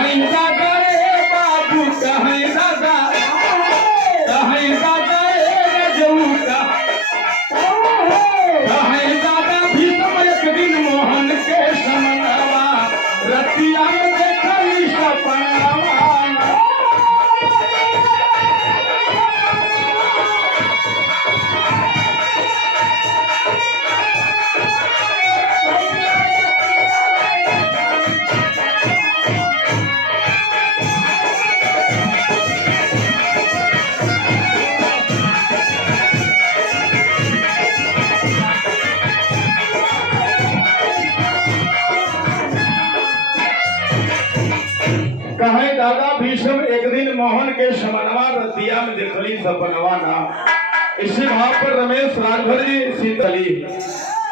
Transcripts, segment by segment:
कहीं दादा रे बाबू कहीं दादा रे रजऊ का कहीं दादा भीषम एक दिन मोहन के समनवा रतिया में देखली सपनवा कहे दादा भीष्म एक दिन मोहन के समनवा रतिया में देखली सपनवा ना। इसी भाव पर रमेश राजभर जी शीतली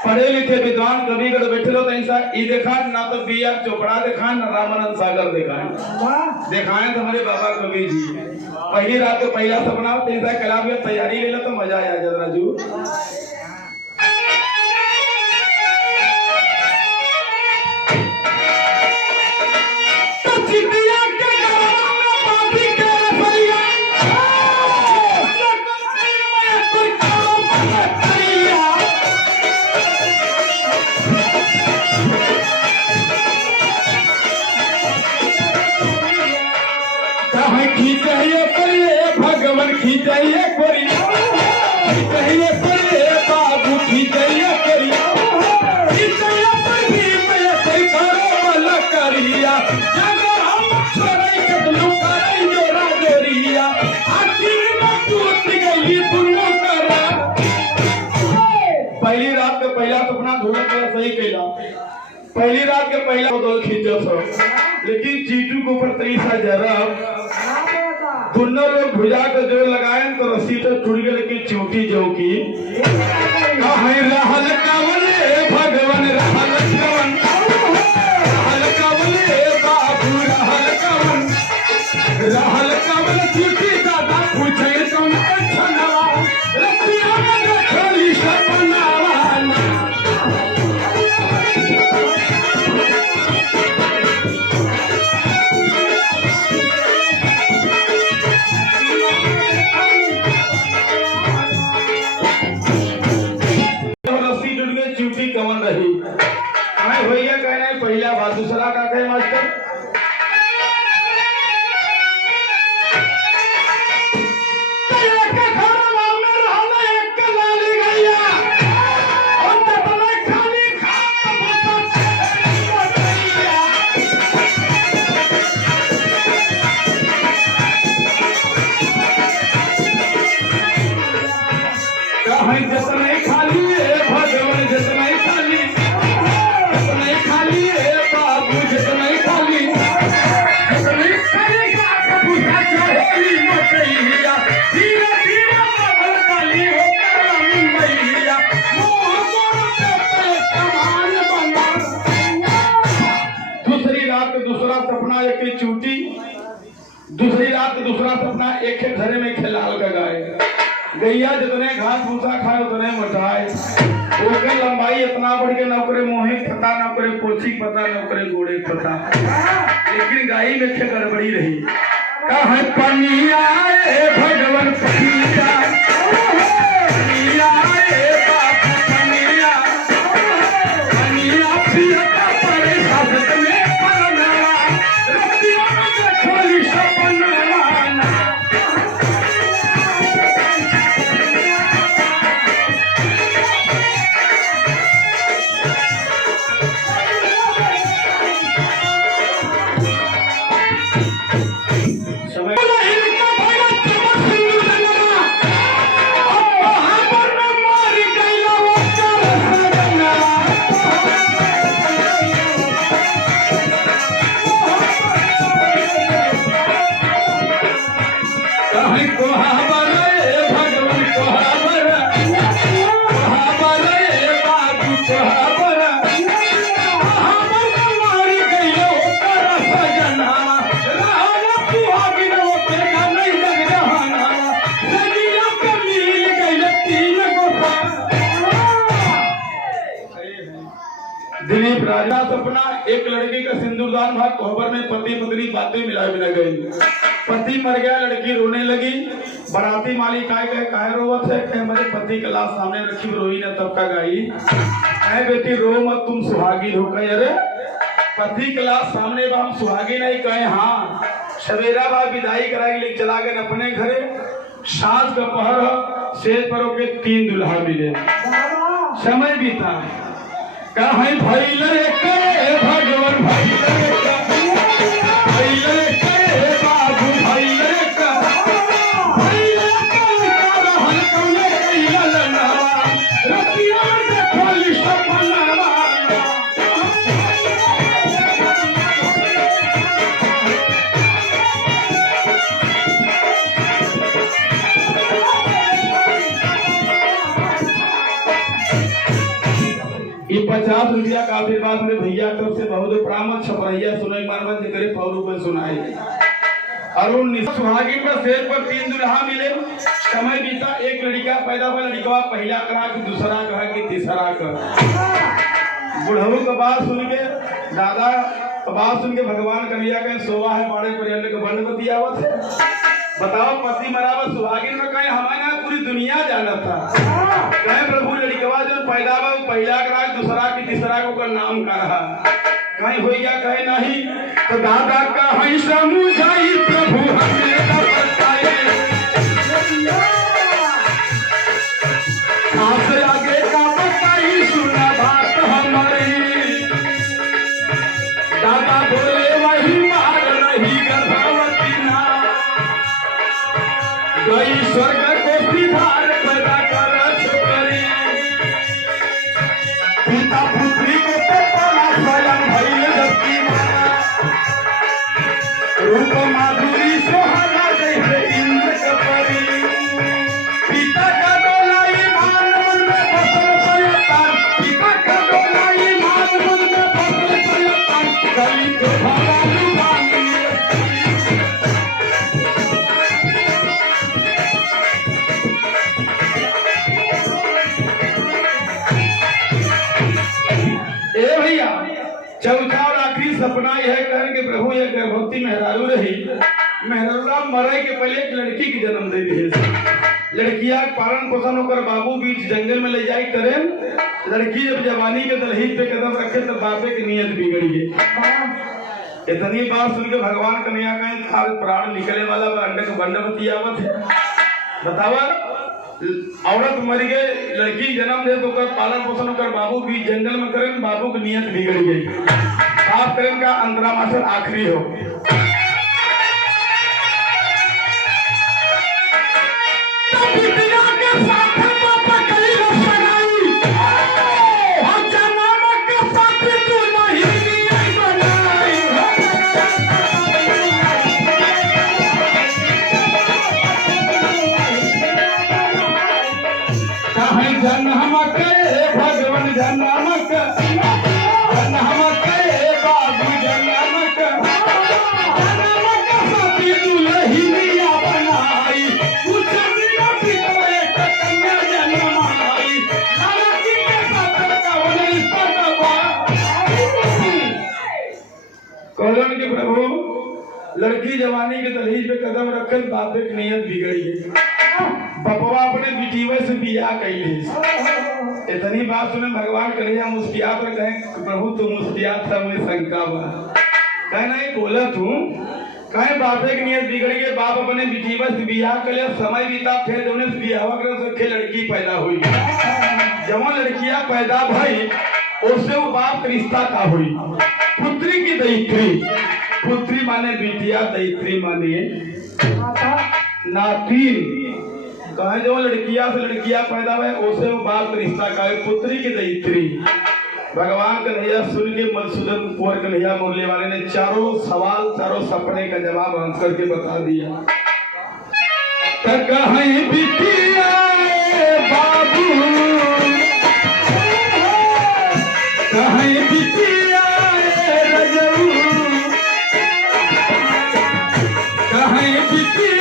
पढ़े लिखे विद्वान कवि गण बैठे लो ऐसा ई देखा ना तो बी आर चोपड़ा देखा ना रामानंद सागर दिखाए तो हमारे बाबा कवि जी पहली रात को पहला सपना ऐसा कला में तैयारी ले लो तो मजा आया जरा राजू। भगवान खींचाइए बाबू खींचाइए करिया पहली रात के पहला सपना धोने का सही कहला पहली रात के पहला दौड़ खींचो सब लेकिन चीटू के ऊपर 30 जरा दोनों लोग भुजा को जोर लगाए तो रस्सी तो टूट गए लेकिन चोटी जो की रहल कवले भगवान रहल कवले बाबू रहल कवल चीटी दादा पूछे कौन छनवा रतिया में देखली सपनावा कवन रही भैया कहना पहला बात दूसरा का कहे मास्टर जितने खाली भगवान जितने खाली बाबू जितने खाली धीरे धीरे काली हो दूसरी रात दूसरा सपना एक चूटी दूसरी रात दूसरा सपना एक घरे में खिलाल का गाय गैया जितने घास भूसा खाए उतने मोटाए ओके लंबाई इतना बढ़ के न करे मोहे पता न करे पोछी पता न करे गोड़े पता लेकिन गाय में खे गड़बड़ी रही कहे पनिया भगवान पनिया राजा सपना एक लड़के का सिंदूरदान भाग कोहबर में पति पत्नी बातें मिलाए बिना गई। पति मर गया, लड़की रोने लगी। बराती मालिक आए गए, काहे रोवत है? कहे हमारे पति का लाश सामने रखी, रोई ने तब का गाई। कहे बेटी रो मत, तुम सुहागी हो। कहे अरे पति का लाश सामने बा, हम सुहागी नहीं। कहे हाँ। सवेरा बा विदाई करा के लेके चला गए अपने घरे। सांझ का पहर शेर पर के 3 दुल्हा मिले। समय बीता, कहे भैले करे भगवान, भैले करे बाबू, भैले ये 50 रुपया का आशीर्वाद मेरे भैया तरफ से बहुत परामर्श छपरैया सुनाई मानवन जे करे 100 रुपए सुनाई। अरुण सुहागिन का शेर पर 3 दुल्हा मिले। समय बीता, एक लड़का पैदा हुआ। लड़का पहला कहा कि दूसरा कहा कि तीसरा कहा। बुढ़ऊ का बात सुन के, दादा का बात सुन के भगवान कन्हैया कहे सोवा है बाड़े पर्यंत के बंड बतियावत है। बताओ पति मरावत सुहागिन में कहे हमारे यहाँ पूरी दुनिया जाना था। कहे प्रभु लड़कवा जो पैदा हुआ पहला करा, दूसरा की तीसरा को नाम का रहा। कहीं हो गया कहे नहीं, तो दादा कहीं समझाई प्रभु हमें बताए। आपसे आगे का बताई सुना बात हमारी। दादा बोले वही मार रही गर्भवती ना, गई स्वर्ग को सिधार पैदा कर छोकरी। पिता पुत्री को पला स्वयं भइल धरती माँ, रूप माधुरी सोहरा जैसे इंद्र कपरी। पिता का डोलाई मान मन में फसल सयतान, पिता का डोलाई मान मन में फसल सयतान। गली को भगालू बांधी चौथा और आखिरी सपना यह कहें कि प्रभु यह गर्भवती मेहरारू रही। मेहरारू मरे के पहले एक लड़की की जन्म दे दी। लड़किया पालन पोषण होकर बाबू बीच जंगल में ले जाई करें। लड़की जब जवानी के दलहीज पे कदम रखे तो बापे की नीयत बिगड़ गई। इतनी बात सुन के भगवान कन्हैया कहें खाल प्राण निकले वाला अंडे को बंड बतियावत है। बतावा औरत मर गए, लड़की जन्म दे तो कर पालन पोषण कर बाबू भी जंगल में करें, बाबू की नीयत बिगड़ गई। आप करें का अंतरा मास्टर आखिरी हो। जन्म के भगवान जन्म के, जन्म के बाबू जन्म के, जन्म के सती दुल्हनिया बनाई। कुछ दिन पिछले कन्या जन्माई, लड़की के साथ कौन रिश्ता दबा। कहलन के प्रभु लड़की जवानी के दलहीज पे कदम रखल, बापे की नीयत बिगड़ गई। बपवा अपने बिटिया से बियाह कैले। इतनी बात सुने भगवान कन्हैया मुस्कियात और कहे प्रभु तू मुस्कियात था, मुझे शंका बा। कहे नहीं बोला तू, कहे बापे की नियत बिगड़ गई। बाप अपने बिटिया से बियाह कर लिया। समय बीता, फिर दोनों से बियाह कर लड़की पैदा हुई। जब लड़कियां पैदा भई उससे वो बाप का रिश्ता का हुई। पुत्री की दैत्री, पुत्री माने बिटिया, दैत्री माने नाती। कहे जो लड़किया से लड़कियां पैदा हुए उसे वो बाप का रिश्ता का है, पुत्री की दैत्री। भगवान कन्हैया सुन के मधुसूदन कुंवर कन्हैया मुरली वाले ने चारों सवाल, चारों सपने का जवाब हंस करके बता दिया। कहीं बिटिया बाबू, कहीं बिटिया रजऊ, कहीं बिटिया